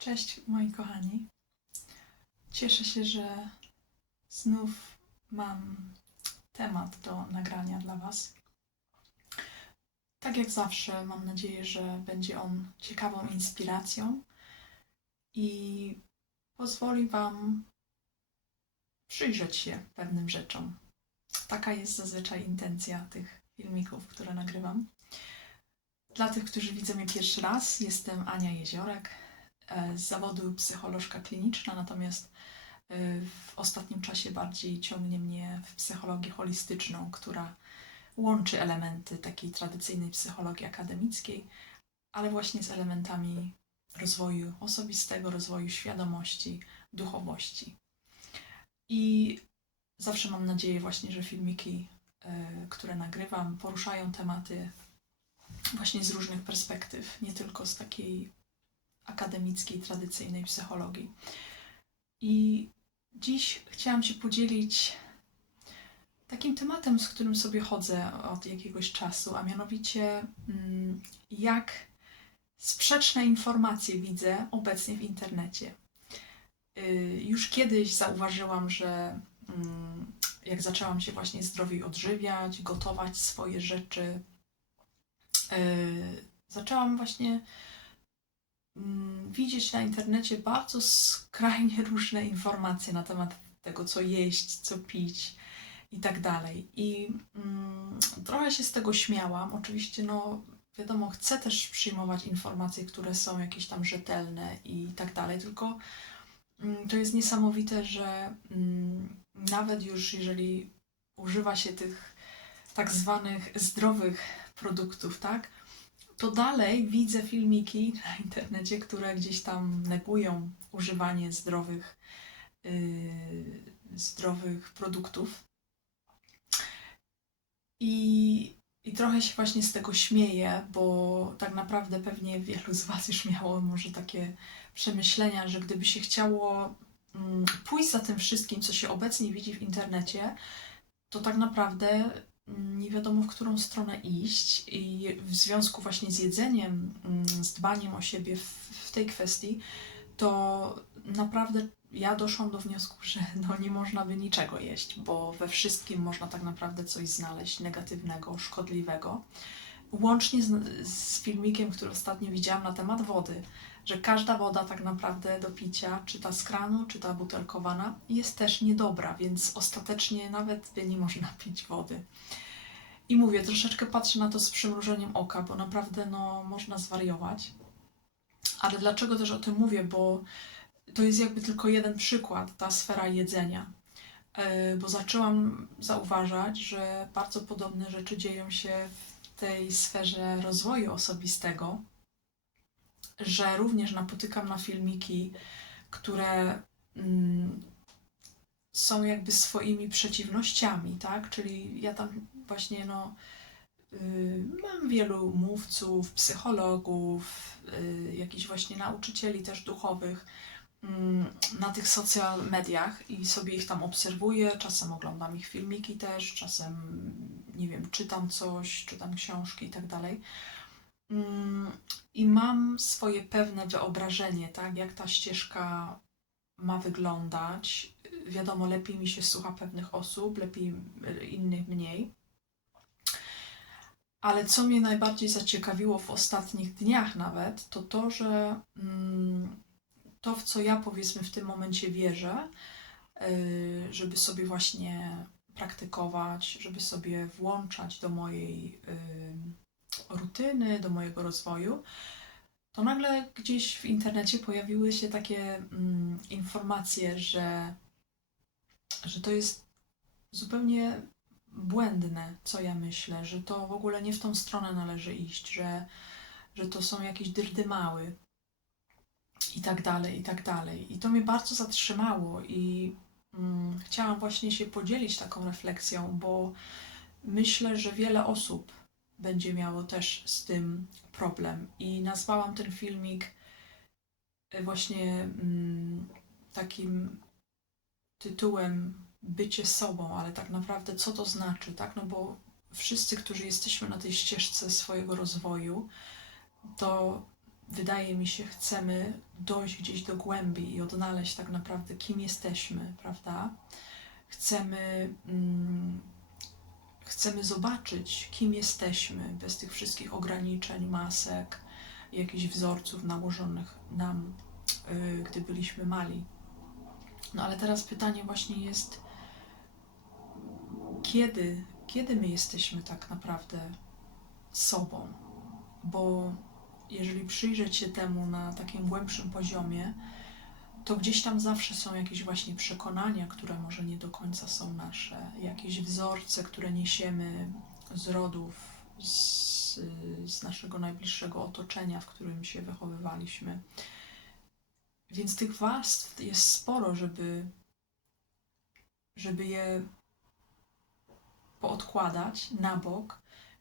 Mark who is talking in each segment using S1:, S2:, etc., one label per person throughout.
S1: Cześć moi kochani. Cieszę się, że znów mam temat do nagrania dla Was. Tak jak zawsze, mam nadzieję, że będzie on ciekawą inspiracją i pozwoli Wam przyjrzeć się pewnym rzeczom. Taka jest zazwyczaj intencja tych filmików, które nagrywam. Dla tych, którzy widzą mnie pierwszy raz, jestem Ania Jeziorek z zawodu psycholożka kliniczna, natomiast e, w ostatnim czasie bardziej ciągnie mnie w psychologię holistyczną, która łączy elementy takiej tradycyjnej psychologii akademickiej, ale właśnie z elementami rozwoju osobistego, rozwoju świadomości, duchowości. I zawsze mam nadzieję właśnie, że filmiki, e, które nagrywam, poruszają tematy właśnie z różnych perspektyw, nie tylko z takiej akademickiej, tradycyjnej psychologii. I dziś chciałam się podzielić takim tematem, z którym sobie chodzę od jakiegoś czasu, a mianowicie mm, jak sprzeczne informacje widzę obecnie w internecie. Y, Już kiedyś zauważyłam, że mm, jak zaczęłam się właśnie zdrowiej odżywiać, gotować swoje rzeczy, y, zaczęłam właśnie widzieć na internecie bardzo skrajnie różne informacje na temat tego, co jeść, co pić i tak dalej. I mm, trochę się z tego śmiałam. Oczywiście, no wiadomo, chcę też przyjmować informacje, które są jakieś tam rzetelne i tak dalej, tylko mm, to jest niesamowite, że mm, nawet już jeżeli używa się tych tak zwanych zdrowych produktów, tak, to dalej widzę filmiki na internecie, które gdzieś tam negują używanie zdrowych, yy, zdrowych produktów. I, I trochę się właśnie z tego śmieję, bo tak naprawdę pewnie wielu z Was już miało może takie przemyślenia, że gdyby się chciało mm, pójść za tym wszystkim, co się obecnie widzi w internecie, to tak naprawdę nie wiadomo, w którą stronę iść. I w związku właśnie z jedzeniem, mm, z dbaniem o siebie w, w tej kwestii, to naprawdę ja doszłam do wniosku, że no nie można by niczego jeść, bo we wszystkim można tak naprawdę coś znaleźć negatywnego, szkodliwego. Łącznie z, z filmikiem, który ostatnio widziałam na temat wody, że każda woda tak naprawdę do picia, czy ta z kranu, czy ta butelkowana, jest też niedobra, więc ostatecznie nawet nie można pić wody. I mówię, troszeczkę patrzę na to z przymrużeniem oka, bo naprawdę no, można zwariować. Ale dlaczego też o tym mówię? Bo to jest jakby tylko jeden przykład, ta sfera jedzenia. Yy, Bo zaczęłam zauważać, że bardzo podobne rzeczy dzieją się tej sferze rozwoju osobistego, że również napotykam na filmiki, które mm, są jakby swoimi przeciwnościami, tak? Czyli ja tam właśnie no, y, mam wielu mówców, psychologów, y, jakichś właśnie nauczycieli też duchowych na tych social mediach i sobie ich tam obserwuję, czasem oglądam ich filmiki też, czasem nie wiem, czytam coś, czytam książki i tak dalej. Mm, I mam swoje pewne wyobrażenie, tak, jak ta ścieżka ma wyglądać. Wiadomo, lepiej mi się słucha pewnych osób, lepiej y, innych mniej. Ale co mnie najbardziej zaciekawiło w ostatnich dniach nawet, to to, że mm, to, w co ja powiedzmy w tym momencie wierzę, y, żeby sobie właśnie praktykować, żeby sobie włączać do mojej y, rutyny, do mojego rozwoju, to nagle gdzieś w internecie pojawiły się takie mm, informacje, że, że to jest zupełnie błędne, co ja myślę, że to w ogóle nie w tą stronę należy iść, że, że to są jakieś dyrdymały i tak dalej, i tak dalej. I to mnie bardzo zatrzymało i mm, chciałam właśnie się podzielić taką refleksją, bo myślę, że wiele osób będzie miało też z tym problem. I nazwałam ten filmik y, właśnie mm, takim tytułem bycie sobą, ale tak naprawdę co to znaczy, tak? No bo wszyscy, którzy jesteśmy na tej ścieżce swojego rozwoju, to wydaje mi się, chcemy dojść gdzieś do głębi i odnaleźć tak naprawdę, kim jesteśmy, prawda? Chcemy, mm, chcemy zobaczyć, kim jesteśmy bez tych wszystkich ograniczeń, masek, jakichś wzorców nałożonych nam, yy, gdy byliśmy mali. No ale teraz pytanie właśnie jest, kiedy, kiedy my jesteśmy tak naprawdę sobą? Bo jeżeli przyjrzeć się temu na takim głębszym poziomie, to gdzieś tam zawsze są jakieś właśnie przekonania, które może nie do końca są nasze, jakieś wzorce, które niesiemy z rodów, z, z naszego najbliższego otoczenia, w którym się wychowywaliśmy. Więc tych warstw jest sporo, żeby, żeby je poodkładać na bok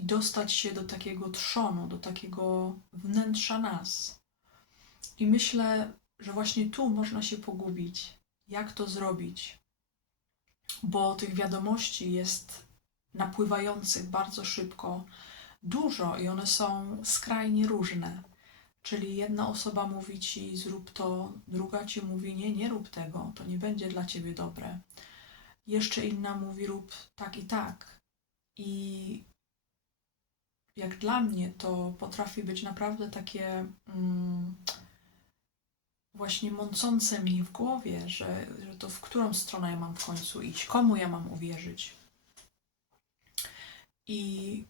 S1: i dostać się do takiego trzonu, do takiego wnętrza nas. I myślę, że właśnie tu można się pogubić. Jak to zrobić? Bo tych wiadomości jest napływających bardzo szybko dużo i one są skrajnie różne. Czyli jedna osoba mówi ci zrób to, druga ci mówi nie, nie rób tego, to nie będzie dla ciebie dobre. Jeszcze inna mówi rób tak i tak. I jak dla mnie to potrafi być naprawdę takie mm, właśnie mącące mi w głowie, że, że to w którą stronę ja mam w końcu iść, komu ja mam uwierzyć. I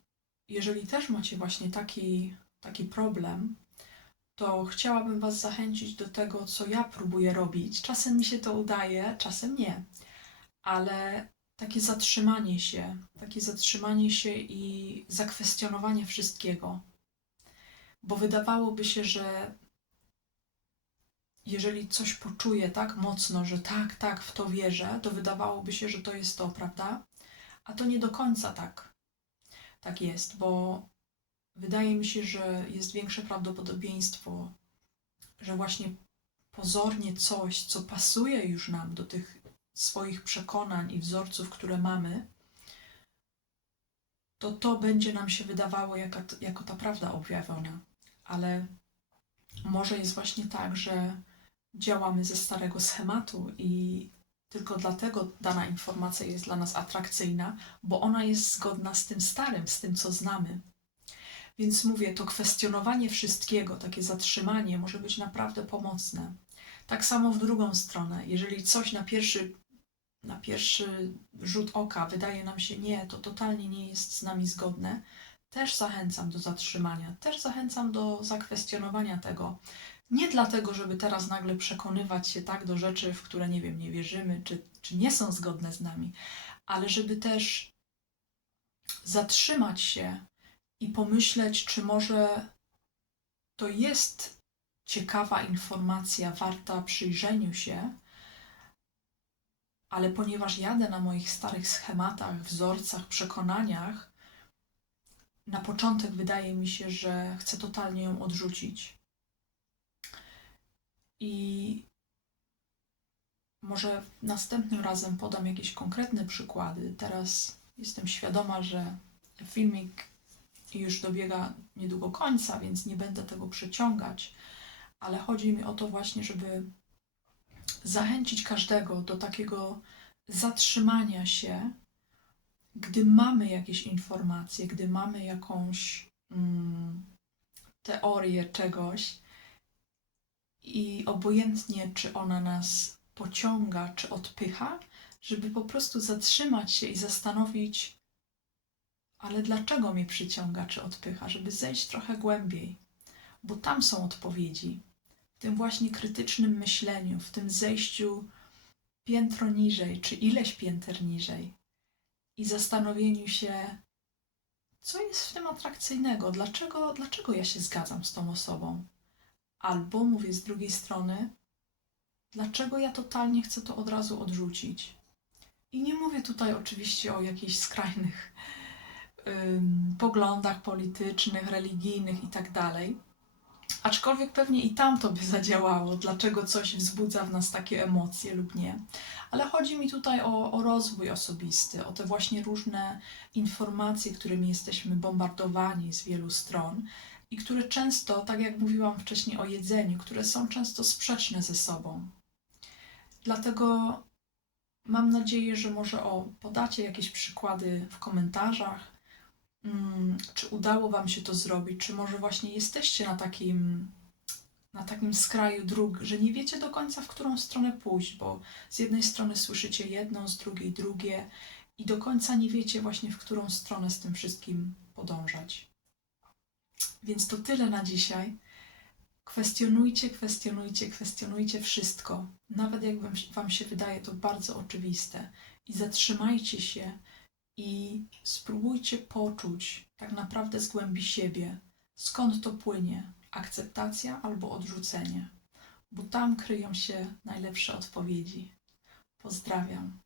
S1: jeżeli też macie właśnie taki, taki problem, to chciałabym Was zachęcić do tego, co ja próbuję robić. Czasem mi się to udaje, czasem nie, ale takie zatrzymanie się, takie zatrzymanie się i zakwestionowanie wszystkiego. Bo wydawałoby się, że jeżeli coś poczuję tak mocno, że tak, tak, w to wierzę, to wydawałoby się, że to jest to, prawda? A to nie do końca tak, tak jest, bo wydaje mi się, że jest większe prawdopodobieństwo, że właśnie pozornie coś, co pasuje już nam do tych swoich przekonań i wzorców, które mamy, to to będzie nam się wydawało jako, jako ta prawda objawiona. Ale może jest właśnie tak, że działamy ze starego schematu i tylko dlatego dana informacja jest dla nas atrakcyjna, bo ona jest zgodna z tym starym, z tym, co znamy. Więc mówię, to kwestionowanie wszystkiego, takie zatrzymanie może być naprawdę pomocne. Tak samo w drugą stronę. Jeżeli coś na pierwszy, na pierwszy rzut oka wydaje nam się nie, to totalnie nie jest z nami zgodne, też zachęcam do zatrzymania, też zachęcam do zakwestionowania tego. Nie dlatego, żeby teraz nagle przekonywać się tak do rzeczy, w które nie wiem, nie wierzymy, czy, czy nie są zgodne z nami, ale żeby też zatrzymać się i pomyśleć, czy może to jest ciekawa informacja, warta przyjrzeniu się, ale ponieważ jadę na moich starych schematach, wzorcach, przekonaniach, na początek wydaje mi się, że chcę totalnie ją odrzucić. I może następnym razem podam jakieś konkretne przykłady. Teraz jestem świadoma, że filmik już dobiega niedługo końca, więc nie będę tego przeciągać, ale chodzi mi o to właśnie, żeby zachęcić każdego do takiego zatrzymania się, gdy mamy jakieś informacje, gdy mamy jakąś mm, teorię czegoś i obojętnie, czy ona nas pociąga, czy odpycha, żeby po prostu zatrzymać się i zastanowić, ale dlaczego mnie przyciąga czy odpycha, żeby zejść trochę głębiej, bo tam są odpowiedzi. Tym właśnie krytycznym myśleniu, w tym zejściu piętro niżej, czy ileś pięter niżej i zastanowieniu się, co jest w tym atrakcyjnego, dlaczego, dlaczego ja się zgadzam z tą osobą. Albo mówię z drugiej strony, dlaczego ja totalnie chcę to od razu odrzucić. I nie mówię tutaj oczywiście o jakichś skrajnych poglądach politycznych, religijnych itd. Aczkolwiek pewnie i tam to by zadziałało, dlaczego coś wzbudza w nas takie emocje lub nie. Ale chodzi mi tutaj o, o rozwój osobisty, o te właśnie różne informacje, którymi jesteśmy bombardowani z wielu stron i które często, tak jak mówiłam wcześniej o jedzeniu, które są często sprzeczne ze sobą. Dlatego mam nadzieję, że może o podacie jakieś przykłady w komentarzach, mm, czy udało Wam się to zrobić, czy może właśnie jesteście na takim, na takim skraju dróg, że nie wiecie do końca, w którą stronę pójść, bo z jednej strony słyszycie jedno, z drugiej drugie i do końca nie wiecie właśnie, w którą stronę z tym wszystkim podążać. Więc to tyle na dzisiaj. Kwestionujcie, kwestionujcie, kwestionujcie wszystko, nawet jak Wam się wydaje to bardzo oczywiste. I zatrzymajcie się i spróbujcie poczuć tak naprawdę z głębi siebie, skąd to płynie akceptacja albo odrzucenie, bo tam kryją się najlepsze odpowiedzi. Pozdrawiam.